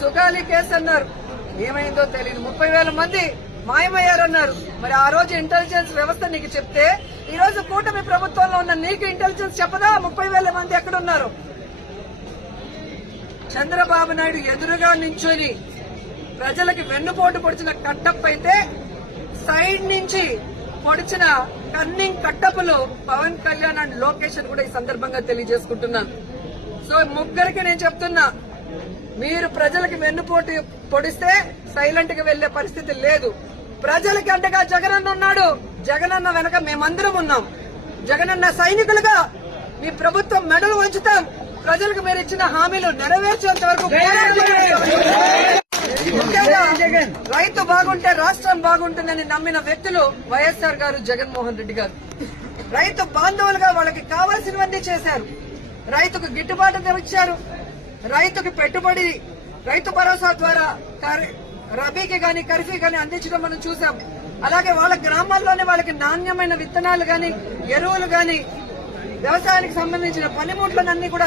Sugali case అన్నారు, ఏమైందో తెలియదు. 30,000 మంది మాయమయ్యారన్నారు. మరి ఆ రోజు ఇంటెలిజెన్స్ వ్యవస్థ నీకు చెప్తే ఈ రోజు కూటమి ప్రభుత్వంలో ఉన్న నీకు ఇంటెలిజెన్స్ చెప్పదా 30,000 మంది ఎక్కడున్నారు? చంద్రబాబు నాయుడు ఎదురుగా నించొని ప్రజలకి వెన్నుపోటు పొడిచిన కట్టప్ప అయితే సైడ్ నుంచి పొడిచిన కన్నింగ్ కట్టప్పలు పవన్ కళ్యాణ్ అండ్ లోకేష్ అని కూడా ఈ సందర్భంగా తెలియజేసుకుంటున్నాను. సో ముగ్గురికి నేను చెప్తున్నా, మీరు ప్రజలకి వెన్నుపోటు పొడిస్తే సైలెంట్ గా వెళ్లే పరిస్థితి లేదు. ప్రజలకి అంటగా జగనన్న ఉన్నాడు, జగనన్న వెనక మేమందరం ఉన్నాం. జగనన్న సైనికులుగా మీ ప్రభుత్వం మెడలు వంచుతాం. ప్రజలకు మీరు ఇచ్చిన హామీలు నెరవేర్చేంత వరకు ముఖ్యంగా రైతు బాగుంటే రాష్ట్రం బాగుంటుందని నమ్మిన వ్యక్తులు వైఎస్ఆర్ గారు, జగన్మోహన్ రెడ్డి గారు. రైతు బాంధవులుగా వాళ్ళకి కావాల్సినవన్నీ చేశారు. రైతుకు గిట్టుబాటు ధర ఇచ్చారు. రైతుకి పెట్టుబడి రైతు భరోసా ద్వారా రబీకి గాని ఖరీఫ్కి గాని అందించడం మనం చూసాం. అలాగే వాళ్ళ గ్రామాల్లోనే వాళ్ళకి నాణ్యమైన విత్తనాలు గాని ఎరువులు గాని వ్యవసాయానికి సంబంధించిన పనిముట్లనన్నీ కూడా